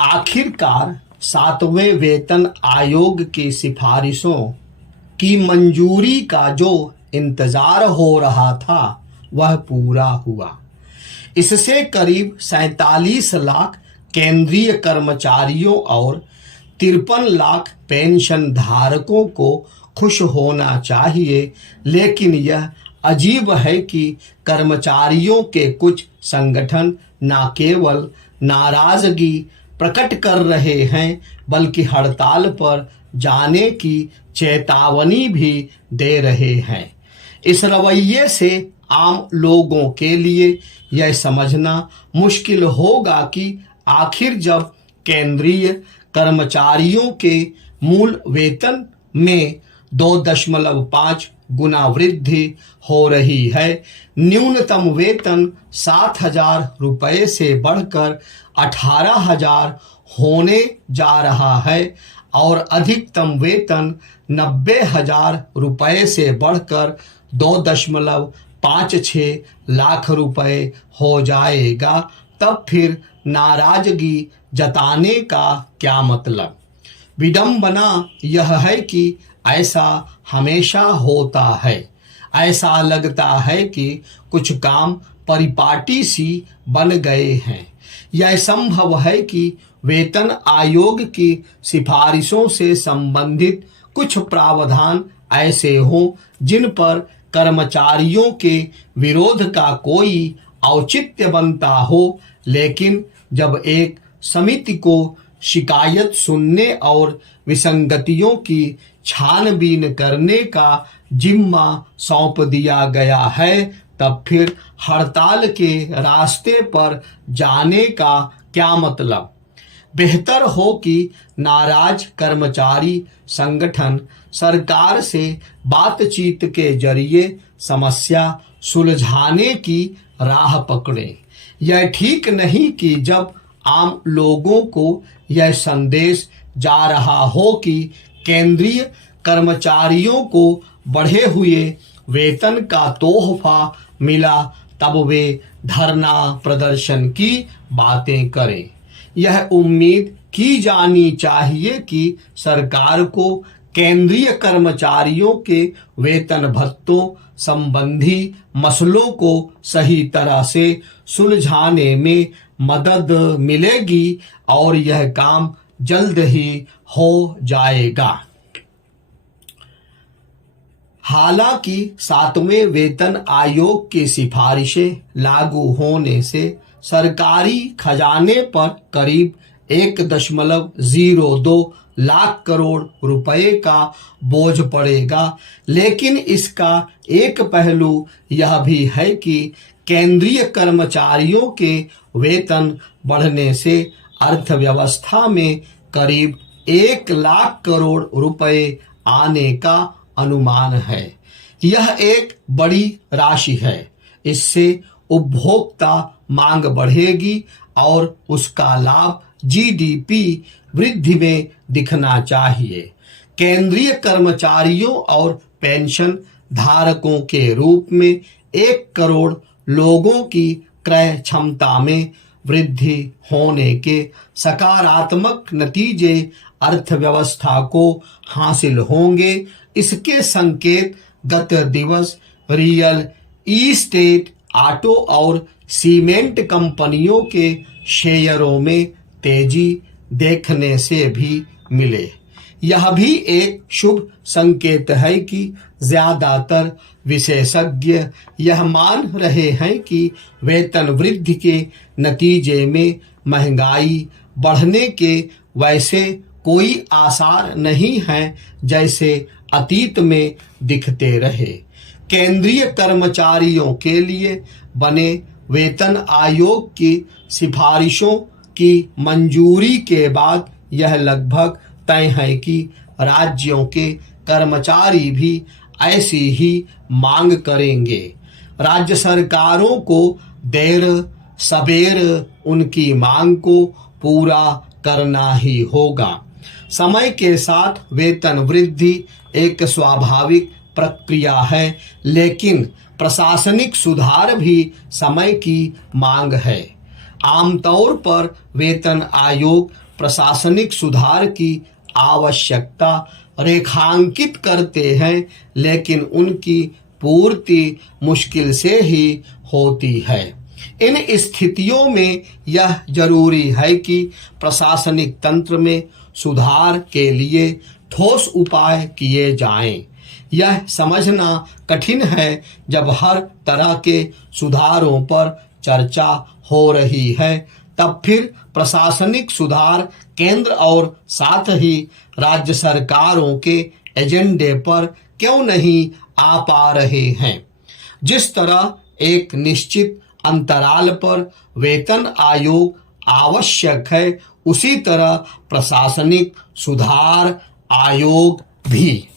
आखिरकार 7वें वेतन आयोग की सिफारिशों की मंजूरी का जो इंतजार हो रहा था वह पूरा हुआ। इससे करीब 47 लाख केंद्रीय कर्मचारियों और 53 लाख पेंशन धारकों को खुश होना चाहिए, लेकिन यह अजीब है कि कर्मचारियों के कुछ संगठन न केवल नाराजगी प्रकट कर रहे हैं बल्कि हड़ताल पर जाने की चेतावनी भी दे रहे हैं। इस रवैये से आम लोगों के लिए यह समझना मुश्किल होगा कि आखिर जब केंद्रीय कर्मचारियों के मूल वेतन में 2.5 गुना वृद्धि हो रही है, न्यूनतम वेतन 7,000 रुपये से बढ़कर 18,000 होने जा रहा है और अधिकतम वेतन 90,000 रुपये से बढ़कर 2.56 लाख रुपए हो जाएगा, तब फिर नाराजगी जताने का क्या मतलब। विडंबना यह है कि ऐसा हमेशा होता है। ऐसा लगता है कि कुछ काम परिपाटी सी बन गए हैं। यह संभव है कि वेतन आयोग की सिफारिशों से संबंधित कुछ प्रावधान ऐसे हों जिन पर कर्मचारियों के विरोध का कोई औचित्य बनता हो, लेकिन जब एक समिति को शिकायत सुनने और विसंगतियों की छानबीन करने का जिम्मा सौंप दिया गया है, तब फिर हड़ताल के रास्ते पर जाने का क्या मतलब। बेहतर हो कि नाराज कर्मचारी संगठन सरकार से बातचीत के जरिए समस्या सुलझाने की राह पकड़े। यह ठीक नहीं कि जब आम लोगों को यह संदेश जा रहा हो कि केंद्रीय कर्मचारियों को बढ़े हुए वेतन का तोहफा मिला, तब वे धरना प्रदर्शन की बातें करें। यह उम्मीद की जानी चाहिए कि सरकार को केंद्रीय कर्मचारियों के वेतन भत्तों संबंधी मसलों को सही तरह से सुलझाने में मदद मिलेगी और यह काम जल्द ही हो जाएगा। हालांकि 7वें वेतन आयोग की सिफारिशें लागू होने से सरकारी खजाने पर करीब 1.02 लाख करोड़ रुपए का बोझ पड़ेगा, लेकिन इसका एक पहलू यह भी है कि केंद्रीय कर्मचारियों के वेतन बढ़ने से अर्थव्यवस्था में करीब 1 लाख करोड़ रुपए आने का अनुमान है। यह एक बड़ी राशि है। इससे उपभोक्ता मांग बढ़ेगी और उसका लाभ जीडीपी वृद्धि में दिखना चाहिए। केंद्रीय कर्मचारियों और पेंशन धारकों के रूप में 1 करोड़ लोगों की क्रय क्षमता में वृद्धि होने के सकारात्मक नतीजे अर्थव्यवस्था को हासिल होंगे। इसके संकेत गत दिवस रियल इस्टेट, ऑटो और सीमेंट कंपनियों के शेयरों में तेजी देखने से भी मिले। यह भी एक शुभ संकेत है कि ज्यादातर विशेषज्ञ यह मान रहे हैं कि वेतन वृद्धि के नतीजे में महंगाई बढ़ने के वैसे कोई आसार नहीं हैं जैसे अतीत में दिखते रहे। केंद्रीय कर्मचारियों के लिए बने वेतन आयोग की सिफारिशों की मंजूरी के बाद यह लगभग तय है कि राज्यों के कर्मचारी भी ऐसी ही मांग करेंगे। राज्य सरकारों को देर सबेर उनकी मांग को पूरा करना ही होगा। समय के साथ वेतन वृद्धि एक स्वाभाविक प्रक्रिया है, लेकिन प्रशासनिक सुधार भी समय की मांग है। आमतौर पर वेतन आयोग प्रशासनिक सुधार की आवश्यकता रेखांकित करते हैं, लेकिन उनकी पूर्ति मुश्किल से ही होती है। इन स्थितियों में यह जरूरी है कि प्रशासनिक तंत्र में सुधार के लिए ठोस उपाय किए जाएं। यह समझना कठिन है जब हर तरह के सुधारों पर चर्चा हो रही है, तब फिर प्रशासनिक सुधार केंद्र और साथ ही राज्य सरकारों के एजेंडे पर क्यों नहीं आ पा रहे हैं। जिस तरह एक निश्चित अंतराल पर वेतन आयोग आवश्यक है, उसी तरह प्रशासनिक सुधार आयोग भी।